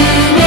you.